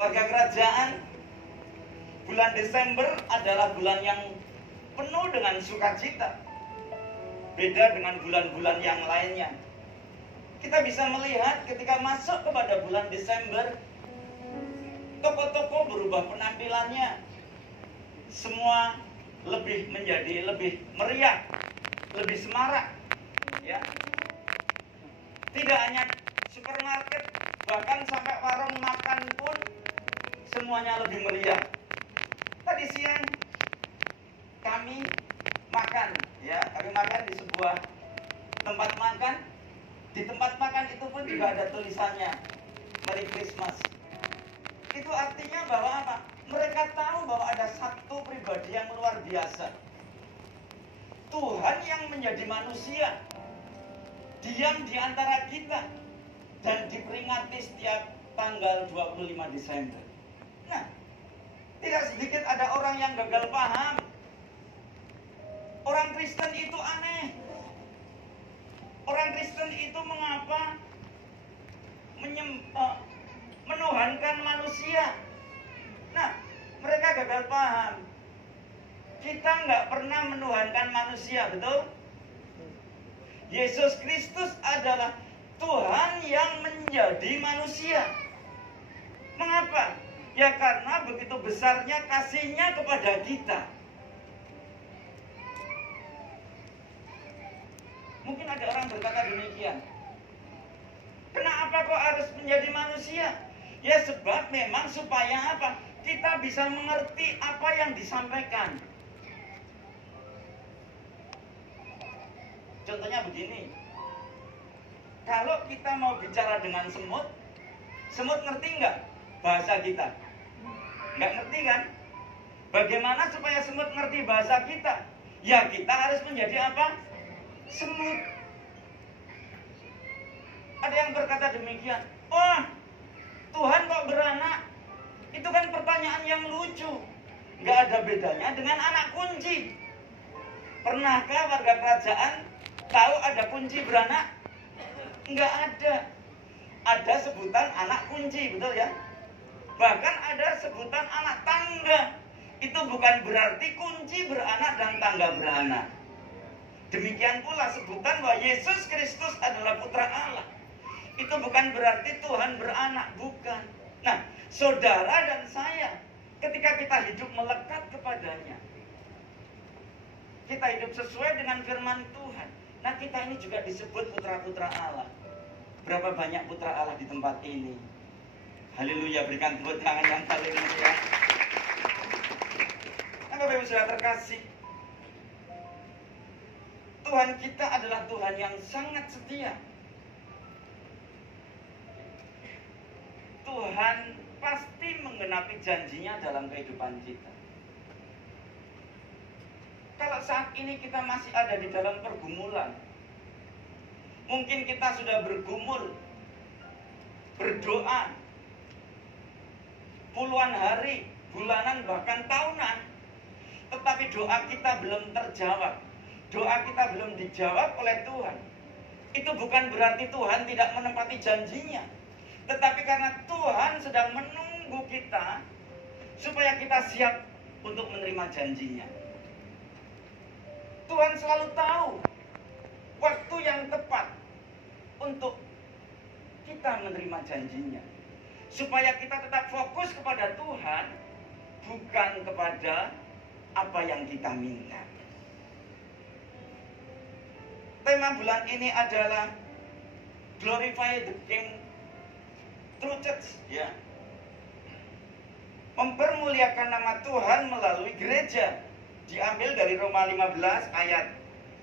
Warga kerajaan, bulan Desember adalah bulan yang penuh dengan sukacita. Beda dengan bulan-bulan yang lainnya. Kita bisa melihat ketika masuk kepada bulan Desember, toko-toko berubah penampilannya. Semua menjadi lebih meriah, lebih semarak. Ya. Tidak hanya supermarket, bahkan sampai warung makan pun semuanya lebih meriah. Tadi siang kami makan di sebuah tempat makan. Di tempat makan itu pun juga ada tulisannya Merry Christmas. Itu artinya bahwa apa? Mereka tahu bahwa ada satu pribadi yang luar biasa. Tuhan yang menjadi manusia, diam di antara kita, dan diperingati setiap tanggal 25 Desember. Nah, tidak sedikit ada orang yang gagal paham. Orang Kristen itu aneh. Orang Kristen itu mengapa menuhankan manusia? Nah, mereka gagal paham. Kita nggak pernah menuhankan manusia, betul? Yesus Kristus adalah Tuhan yang menjadi manusia. Mengapa? Ya karena begitu besarnya kasih-Nya kepada kita. Mungkin ada orang berkata demikian. Kenapa kok harus menjadi manusia? Ya sebab memang supaya apa? Kita bisa mengerti apa yang disampaikan. Contohnya begini. Kalau kita mau bicara dengan semut, semut ngerti nggak bahasa kita? Nggak ngerti kan? Bagaimana supaya semut ngerti bahasa kita? Ya kita harus menjadi apa? Semut. Ada yang berkata demikian. Wah, Tuhan kok beranak? Itu kan pertanyaan yang lucu. Nggak ada bedanya dengan anak kunci. Pernahkah warga kerajaan tahu ada kunci beranak? Nggak ada. Ada sebutan anak kunci, betul ya? Bahkan ada sebutan anak tangga. Itu bukan berarti kunci beranak dan tangga beranak. Demikian pula sebutan bahwa Yesus Kristus adalah Putra Allah. Itu bukan berarti Tuhan beranak, bukan. Nah, saudara dan saya, ketika kita hidup melekat kepadanya, kita hidup sesuai dengan firman Tuhan. Nah, kita ini juga disebut putra-putra Allah. Berapa banyak putra Allah di tempat ini? Haleluya, berikan tepuk tangan yang haleluya. Nah, Bapak Ibu Saudara terkasih, Tuhan kita adalah Tuhan yang sangat setia. Tuhan pasti menggenapi janjinya dalam kehidupan kita. Kalau saat ini kita masih ada di dalam pergumulan, mungkin kita sudah bergumul, berdoa, puluhan hari, bulanan, bahkan tahunan, tetapi doa kita belum terjawab. Doa kita belum dijawab oleh Tuhan. Itu bukan berarti Tuhan tidak menepati janjinya. Tetapi karena Tuhan sedang menunggu kita supaya kita siap untuk menerima janjinya. Tuhan selalu tahu waktu yang tepat untuk kita menerima janjinya. Supaya kita tetap fokus kepada Tuhan, bukan kepada apa yang kita minta. Tema bulan ini adalah Glorify the King True Church, ya. Mempermuliakan nama Tuhan melalui gereja. Diambil dari Roma 15 ayat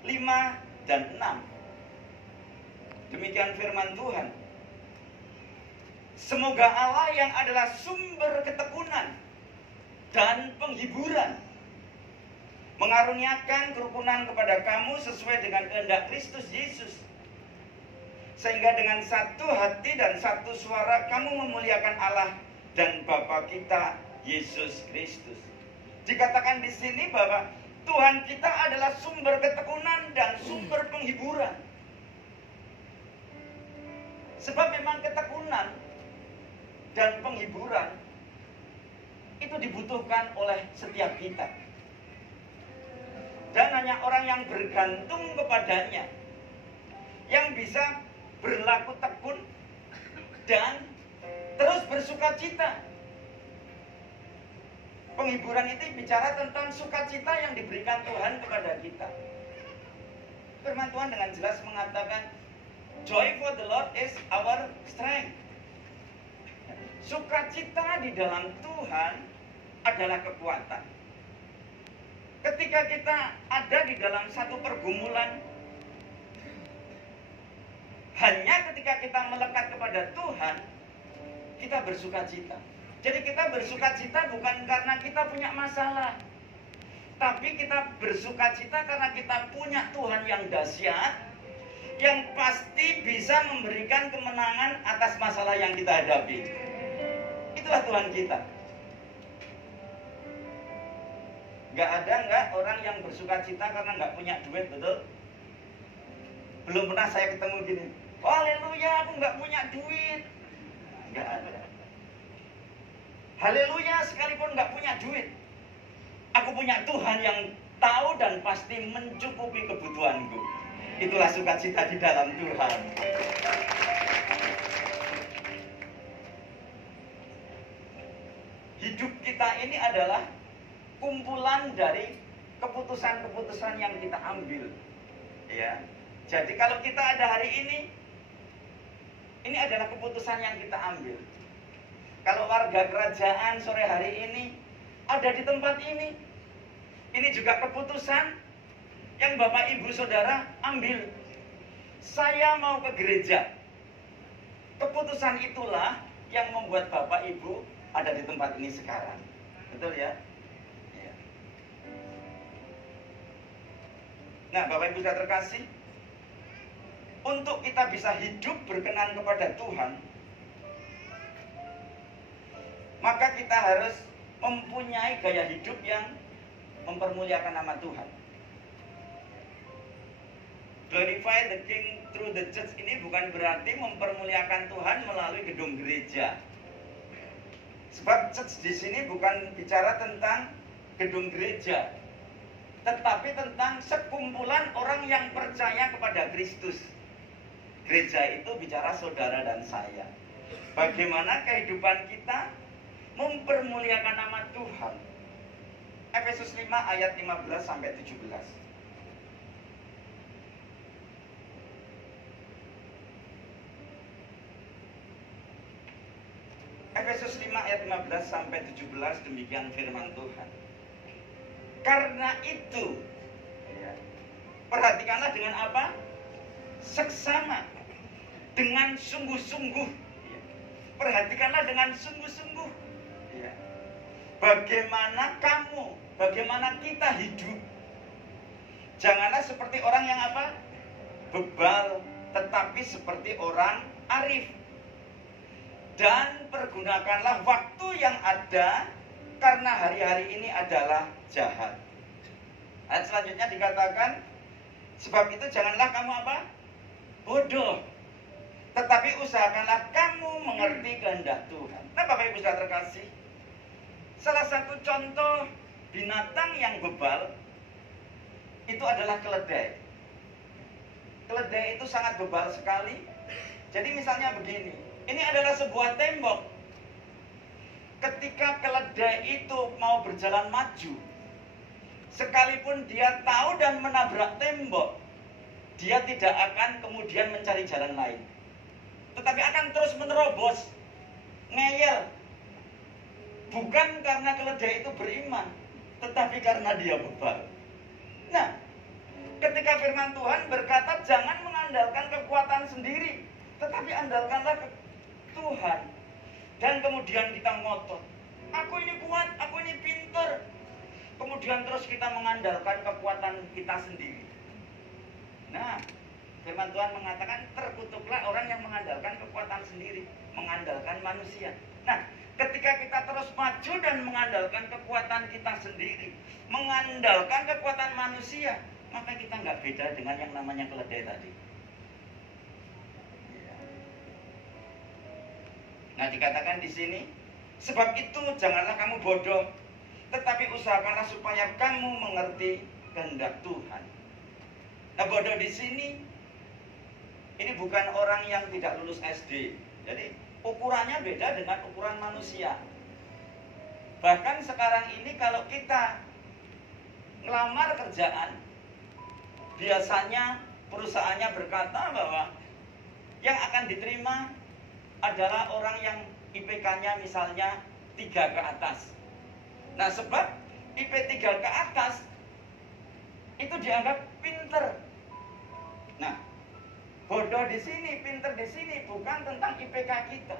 5 dan 6. Demikian firman Tuhan. Semoga Allah yang adalah sumber ketekunan dan penghiburan mengaruniakan kerukunan kepada kamu sesuai dengan kehendak Kristus Yesus, sehingga dengan satu hati dan satu suara kamu memuliakan Allah dan Bapa kita Yesus Kristus. Dikatakan di sini bahwa Tuhan kita adalah sumber ketekunan dan sumber penghiburan. Sebab memang ketekunan dan penghiburan dibutuhkan oleh setiap kita. Dan hanya orang yang bergantung kepadanya yang bisa berlaku tekun dan terus bersuka cita. Penghiburan itu bicara tentang sukacita yang diberikan Tuhan kepada kita. Firman Tuhan dengan jelas mengatakan, joy for the Lord is our strength. Sukacita di dalam Tuhan adalah kekuatan. Ketika kita ada di dalam satu pergumulan, hanya ketika kita melekat kepada Tuhan, kita bersukacita. Jadi kita bersukacita bukan karena kita punya masalah, tapi kita bersukacita karena kita punya Tuhan yang dahsyat, yang pasti bisa memberikan kemenangan atas masalah yang kita hadapi. Itulah Tuhan kita. Nggak orang yang bersukacita karena nggak punya duit, betul? Belum pernah saya ketemu gini, oh, haleluya, aku nggak punya duit. Nggak ada. Haleluya, sekalipun nggak punya duit, aku punya Tuhan yang tahu dan pasti mencukupi kebutuhanku. Itulah sukacita di dalam Tuhan. Hidup kita ini adalah kumpulan dari keputusan-keputusan yang kita ambil. Ya. Jadi kalau kita ada hari ini adalah keputusan yang kita ambil. Kalau warga kerajaan sore hari ini ada di tempat ini juga keputusan yang Bapak Ibu Saudara ambil. Saya mau ke gereja. Keputusan itulah yang membuat Bapak Ibu ada di tempat ini sekarang. Betul ya? Ya. Nah, Bapak Ibu saya terkasih, untuk kita bisa hidup berkenan kepada Tuhan, maka kita harus mempunyai gaya hidup yang mempermuliakan nama Tuhan. Glorify the King through the church ini bukan berarti mempermuliakan Tuhan melalui gedung gereja. Sebab church di sini bukan bicara tentang gedung gereja, tetapi tentang sekumpulan orang yang percaya kepada Kristus. Gereja itu bicara saudara dan saya. Bagaimana kehidupan kita mempermuliakan nama Tuhan. Efesus 5 ayat 15 sampai 17. Efesus 5 ayat 15 sampai 17, demikian firman Tuhan. Karena itu, ya, perhatikanlah dengan apa? Seksama, dengan sungguh-sungguh. Ya. Perhatikanlah dengan sungguh-sungguh. Ya. Bagaimana kita hidup. Janganlah seperti orang yang apa? Bebal, tetapi seperti orang arif. Dan pergunakanlah waktu yang ada, karena hari-hari ini adalah jahat. Ayat selanjutnya dikatakan, sebab itu janganlah kamu apa? Bodoh, tetapi usahakanlah kamu mengerti kehendak Tuhan. Nah, Bapak Ibu saudara terkasih, salah satu contoh binatang yang bebal itu adalah keledai. Keledai itu sangat bebal sekali. Jadi misalnya begini, ini adalah sebuah tembok. Ketika keledai itu mau berjalan maju, sekalipun dia tahu dan menabrak tembok, dia tidak akan kemudian mencari jalan lain, tetapi akan terus menerobos, ngeyel. Bukan karena keledai itu beriman, tetapi karena dia bebal. Nah, ketika firman Tuhan berkata jangan mengandalkan kekuatan sendiri, tetapi andalkanlah Tuhan. Dan kemudian kita ngotot, aku ini kuat, aku ini pintar. Kemudian terus kita mengandalkan kekuatan kita sendiri. Nah, firman Tuhan mengatakan terkutuklah orang yang mengandalkan kekuatan sendiri, mengandalkan manusia. Nah, ketika kita terus maju dan mengandalkan kekuatan kita sendiri, mengandalkan kekuatan manusia, maka kita nggak beda dengan yang namanya keledai tadi. Nah, dikatakan di sini, sebab itu janganlah kamu bodoh, tetapi usahakanlah supaya kamu mengerti kehendak Tuhan. Nah, bodoh di sini ini bukan orang yang tidak lulus SD. Jadi ukurannya beda dengan ukuran manusia. Bahkan sekarang ini kalau kita ngelamar kerjaan, biasanya perusahaannya berkata bahwa yang akan diterima adalah orang yang IPK-nya misalnya 3 ke atas. Nah, sebab IP 3 ke atas itu dianggap pinter. Nah, bodoh di sini, pinter di sini bukan tentang IPK kita,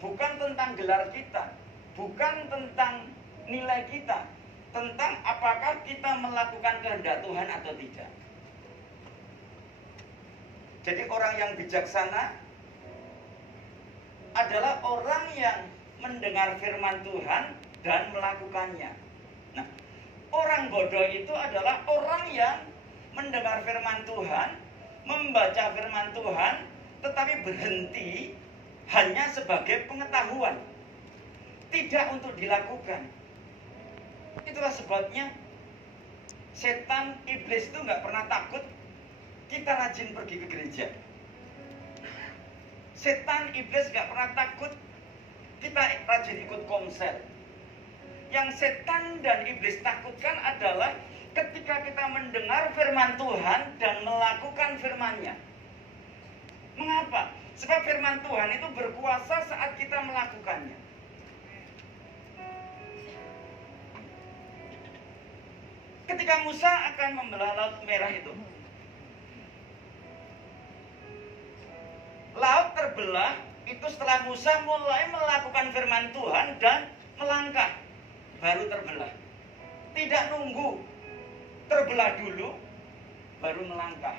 bukan tentang gelar kita, bukan tentang nilai kita, tentang apakah kita melakukan kehendak Tuhan atau tidak. Jadi orang yang bijaksana adalah orang yang mendengar firman Tuhan dan melakukannya. Nah, orang bodoh itu adalah orang yang mendengar firman Tuhan, membaca firman Tuhan, tetapi berhenti hanya sebagai pengetahuan, tidak untuk dilakukan. Itulah sebabnya setan, iblis itu nggak pernah takut kita rajin pergi ke gereja. Setan, iblis nggak pernah takut kita rajin ikut komsel. Yang setan dan iblis takutkan adalah ketika kita mendengar firman Tuhan dan melakukan firman-Nya. Mengapa? Sebab firman Tuhan itu berkuasa saat kita melakukannya. Ketika Musa akan membelah Laut Merah itu, laut terbelah itu setelah Musa mulai melakukan firman Tuhan dan melangkah, baru terbelah. Tidak nunggu terbelah dulu baru melangkah,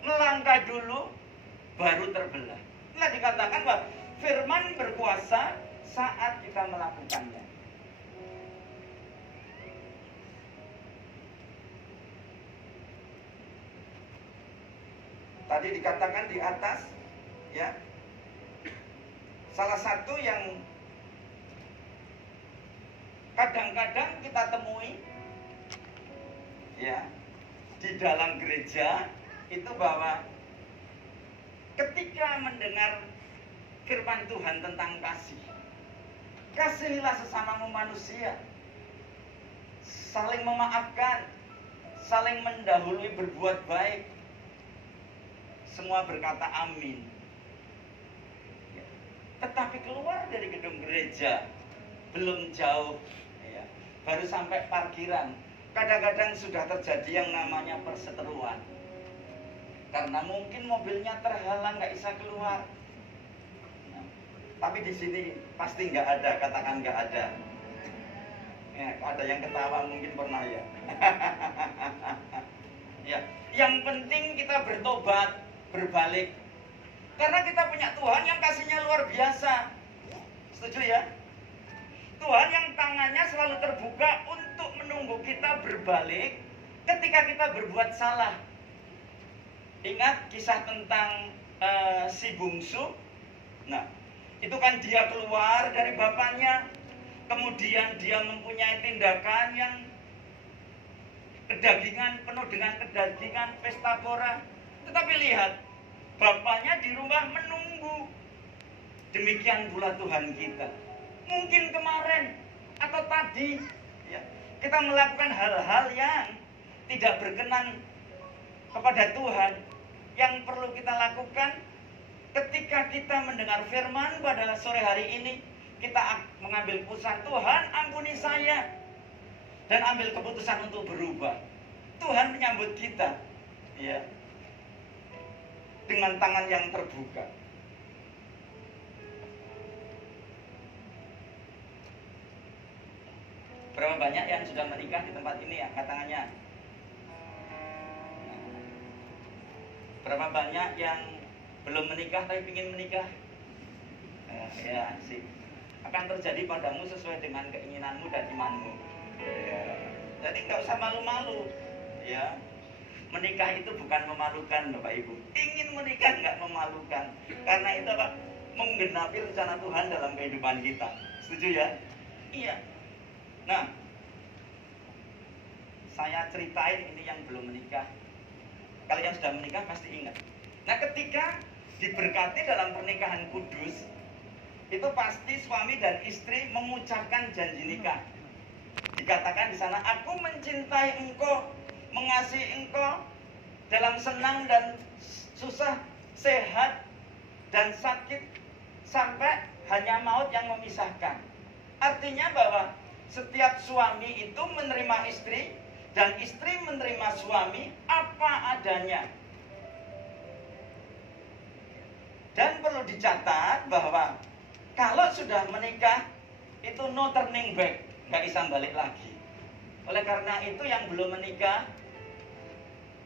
melangkah dulu baru terbelah. Nah, dikatakan bahwa firman berkuasa saat kita melakukannya. Tadi dikatakan di atas, ya, salah satu yang kadang-kadang kita temui, ya, di dalam gereja itu bahwa ketika mendengar firman Tuhan tentang kasih, kasihilah sesamamu manusia, saling memaafkan, saling mendahului berbuat baik, semua berkata amin. Ya. Tetapi keluar dari gedung gereja belum jauh, ya, baru sampai parkiran, kadang-kadang sudah terjadi yang namanya perseteruan. Karena mungkin mobilnya terhalang, nggak bisa keluar. Nah, tapi di sini pasti nggak ada, katakan nggak ada. Ya, ada yang ketawa mungkin pernah ya. Ya, yang penting kita bertobat, berbalik. Karena kita punya Tuhan yang kasihnya luar biasa. Setuju ya? Tuhan yang tangannya selalu terbuka untuk menunggu kita berbalik ketika kita berbuat salah. Ingat kisah tentang si bungsu? Nah, itu kan dia keluar dari bapaknya, kemudian dia mempunyai tindakan yang kedagingan, penuh dengan kedagingan, pesta pora. Tetapi lihat, bapaknya di rumah menunggu. Demikian pula Tuhan kita. Mungkin kemarin atau tadi, ya, kita melakukan hal-hal yang tidak berkenan kepada Tuhan. Yang perlu kita lakukan ketika kita mendengar firman pada sore hari ini, kita mengambil keputusan, Tuhan ampuni saya, dan ambil keputusan untuk berubah. Tuhan menyambut kita, ya, dengan tangan yang terbuka. Berapa banyak yang sudah menikah di tempat ini? Angkat tangannya. Berapa banyak yang belum menikah tapi ingin menikah? Ya, sih. Akan terjadi padamu sesuai dengan keinginanmu dan imanmu. Ya. Jadi nggak usah malu-malu. Ya, menikah itu bukan memalukan, Bapak Ibu. Ingin menikah nggak memalukan, karena itu apa? Menggenapi rencana Tuhan dalam kehidupan kita. Setuju ya? Iya. Nah, saya ceritain ini yang belum menikah. Kalau yang sudah menikah pasti ingat. Nah, ketika diberkati dalam pernikahan kudus, itu pasti suami dan istri mengucapkan janji nikah. Dikatakan di sana, aku mencintai engkau, mengasihi engkau dalam senang dan susah, sehat dan sakit, sampai hanya maut yang memisahkan. Artinya bahwa setiap suami itu menerima istri dan istri menerima suami apa adanya. Dan perlu dicatat bahwa kalau sudah menikah itu no turning back, nggak bisa balik lagi. Oleh karena itu yang belum menikah,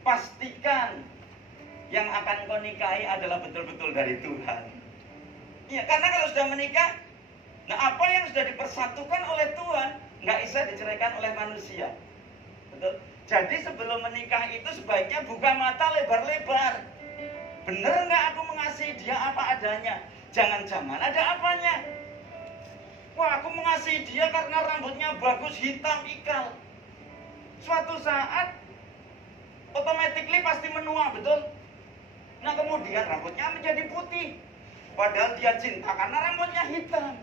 pastikan yang akan kau nikahi adalah betul-betul dari Tuhan. Ya, karena kalau sudah menikah, nah apa yang sudah dipersatukan oleh Tuhan nggak bisa diceraikan oleh manusia. Betul? Jadi sebelum menikah itu sebaiknya buka mata lebar-lebar. Bener nggak aku mengasihi dia apa adanya? Jangan-jangan ada apanya. Wah, aku mengasihi dia karena rambutnya bagus, hitam, ikal. Suatu saat automatically pasti menua, betul? Nah, kemudian rambutnya menjadi putih. Padahal dia cinta karena rambutnya hitam.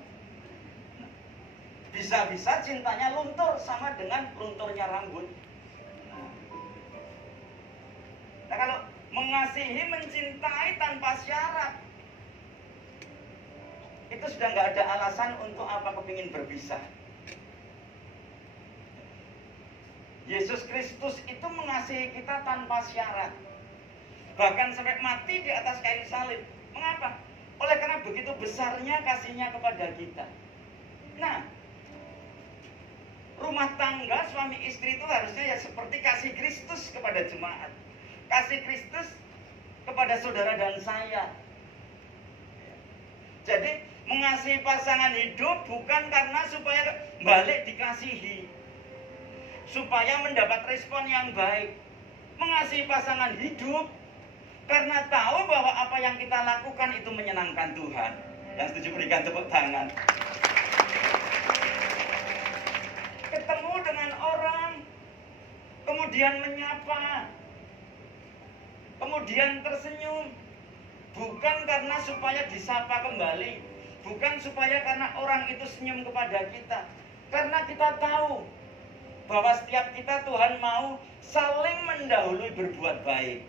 Bisa-bisa cintanya luntur sama dengan lunturnya rambut. Nah, kalau mengasihi, mencintai tanpa syarat, itu sudah nggak ada alasan untuk apa kepingin berpisah. Yesus Kristus itu mengasihi kita tanpa syarat, bahkan sampai mati di atas kayu salib. Mengapa? Oleh karena begitu besarnya kasihnya kepada kita. Nah, rumah tangga suami istri itu harusnya ya seperti kasih Kristus kepada jemaat, kasih Kristus kepada saudara dan saya. Jadi mengasihi pasangan hidup bukan karena supaya balik dikasihi, supaya mendapat respon yang baik. Mengasihi pasangan hidup karena tahu bahwa apa yang kita lakukan itu menyenangkan Tuhan. Yang setuju berikan tepuk tangan. Ketemu dengan orang, kemudian menyapa, kemudian tersenyum, bukan karena supaya disapa kembali, bukan supaya karena orang itu senyum kepada kita, karena kita tahu bahwa setiap kita Tuhan mau saling mendahului berbuat baik.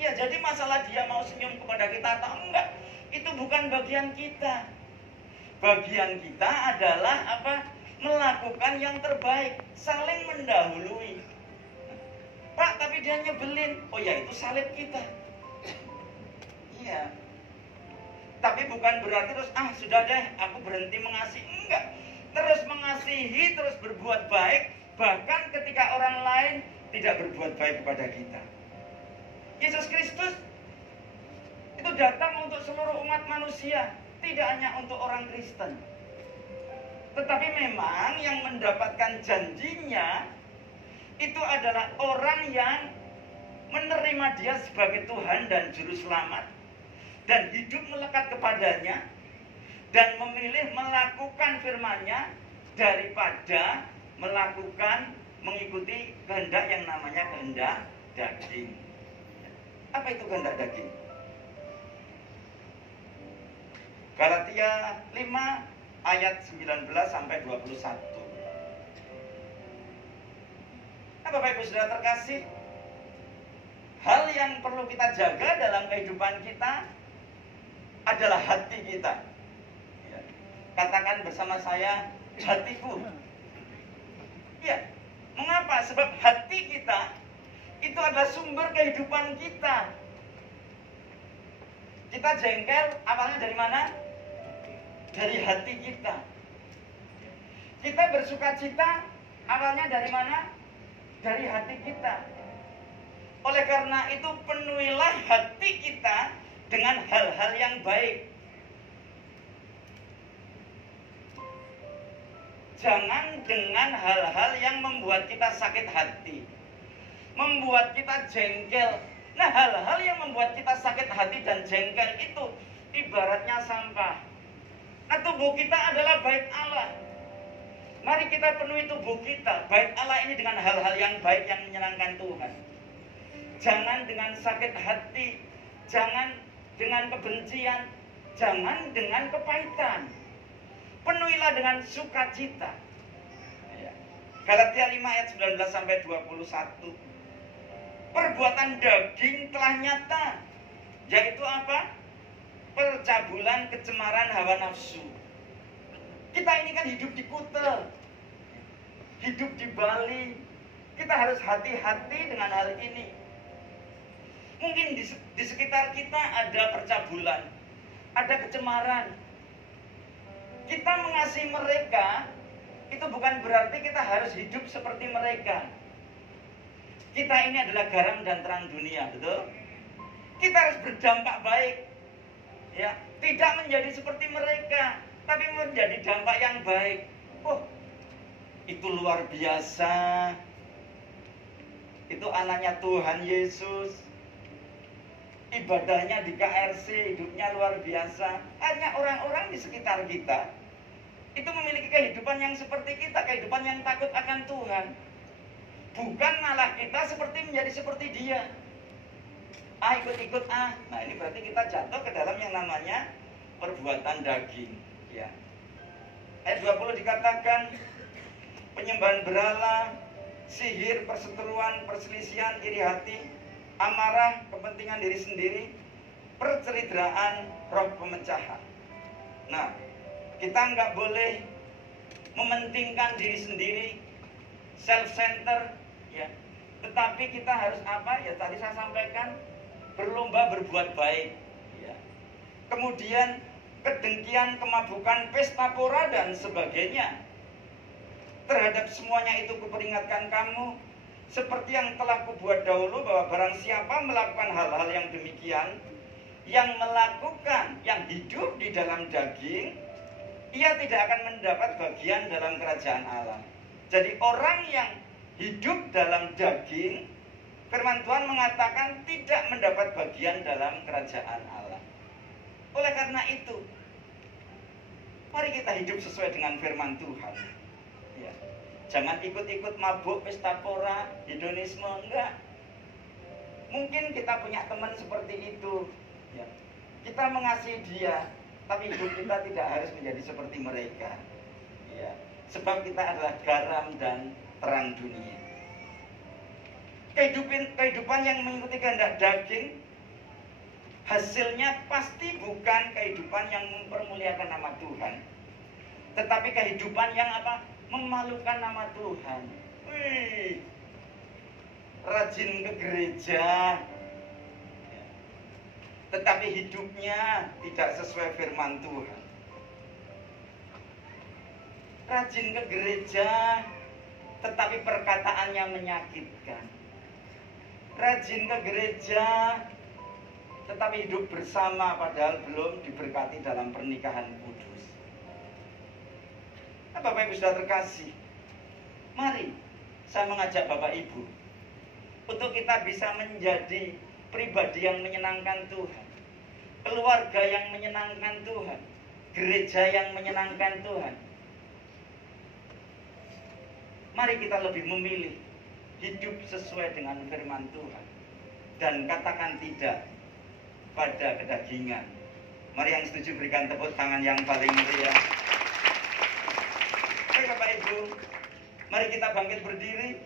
Iya, jadi masalah dia mau senyum kepada kita atau enggak, itu bukan bagian kita. Bagian kita adalah apa? Melakukan yang terbaik, saling mendahului. Pak, tapi dia nyebelin. Oh ya, itu salib kita. Iya. Tapi bukan berarti terus, sudah deh, aku berhenti mengasihi. Enggak. Terus mengasihi, terus berbuat baik, bahkan ketika orang lain tidak berbuat baik kepada kita. Yesus Kristus itu datang untuk seluruh umat manusia, tidak hanya untuk orang Kristen. Tetapi memang yang mendapatkan janjinya itu adalah orang yang menerima dia sebagai Tuhan dan Juru Selamat, dan hidup melekat kepadanya, dan memilih melakukan firman-Nya daripada mengikuti kehendak yang namanya kehendak daging. Apa itu kehendak daging? Galatia 5 ayat 19 sampai 21. Nah, Bapak Ibu Saudara terkasih, hal yang perlu kita jaga dalam kehidupan kita adalah hati kita. Ya. Katakan bersama saya, hatiku. Ya, mengapa? Sebab hati kita itu adalah sumber kehidupan kita. Kita jengkel awalnya dari mana? Dari hati kita. Kita bersukacita awalnya dari mana? Dari hati kita. Oleh karena itu penuhilah hati kita dengan hal-hal yang baik. Jangan dengan hal-hal yang membuat kita sakit hati, membuat kita jengkel. Nah, hal-hal yang membuat kita sakit hati dan jengkel itu ibaratnya sampah. Nah, tubuh kita adalah bait Allah. Mari kita penuhi tubuh kita, baik Allah ini dengan hal-hal yang baik yang menyenangkan Tuhan. Jangan dengan sakit hati, jangan dengan kebencian, jangan dengan kepahitan. Penuhilah dengan sukacita. Ya. Galatia 5 ayat 19 sampai 21. Perbuatan daging telah nyata, yaitu apa? Percabulan, kecemaran, hawa nafsu. Kita ini kan hidup di Kuta, hidup di Bali. Kita harus hati-hati dengan hal ini. Mungkin di sekitar kita ada percabulan, ada kecemaran. Kita mengasihi mereka, itu bukan berarti kita harus hidup seperti mereka. Kita ini adalah garam dan terang dunia, betul? Kita harus berdampak baik, ya, tidak menjadi seperti mereka, tapi menjadi dampak yang baik. Oh, itu luar biasa. Itu anaknya Tuhan Yesus. Ibadahnya di KRC, hidupnya luar biasa. Hanya orang-orang di sekitar kita itu memiliki kehidupan yang seperti kita, kehidupan yang takut akan Tuhan. Bukan malah kita menjadi seperti dia. Ikut-ikut. Nah, ini berarti kita jatuh ke dalam yang namanya perbuatan daging, ya. Ayat 20 dikatakan penyembahan berhala, sihir, perseteruan, perselisihan, iri hati, amarah, kepentingan diri sendiri, perceridraan, roh pemecahan. Nah, kita nggak boleh mementingkan diri sendiri, self-center, ya. Tetapi kita harus apa? Ya tadi saya sampaikan, berlomba berbuat baik, ya. Kemudian kedengkian, kemabukan, pesta pora dan sebagainya. Terhadap semuanya itu kuperingatkan kamu, seperti yang telah kubuat dahulu, bahwa barang siapa melakukan hal-hal yang demikian, yang hidup di dalam daging, ia tidak akan mendapat bagian dalam kerajaan Allah. Jadi orang yang hidup dalam daging, firman Tuhan mengatakan tidak mendapat bagian dalam kerajaan Allah. Oleh karena itu, mari kita hidup sesuai dengan firman Tuhan, ya. Jangan ikut-ikut mabuk, pesta pora, hedonisme, enggak. Mungkin kita punya teman seperti itu, ya. Kita mengasihi dia, tapi hidup kita tidak harus menjadi seperti mereka, ya. Sebab kita adalah garam dan terang dunia. Kehidupan yang mengikuti kehendak daging, hasilnya pasti bukan kehidupan yang mempermuliakan nama Tuhan, tetapi kehidupan yang apa? Memalukan nama Tuhan. Wih, rajin ke gereja, tetapi hidupnya tidak sesuai firman Tuhan. Rajin ke gereja, tetapi perkataannya menyakitkan. Rajin ke gereja, tetapi hidup bersama padahal belum diberkati dalam pernikahan kudus. Nah, Bapak Ibu sudah terkasih, mari saya mengajak Bapak Ibu untuk kita bisa menjadi pribadi yang menyenangkan Tuhan, keluarga yang menyenangkan Tuhan, gereja yang menyenangkan Tuhan. Mari kita lebih memilih hidup sesuai dengan firman Tuhan dan katakan tidak pada kedagingan. Mari yang setuju berikan tepuk tangan yang paling meriah. Baik Bapak Ibu, mari kita bangkit berdiri.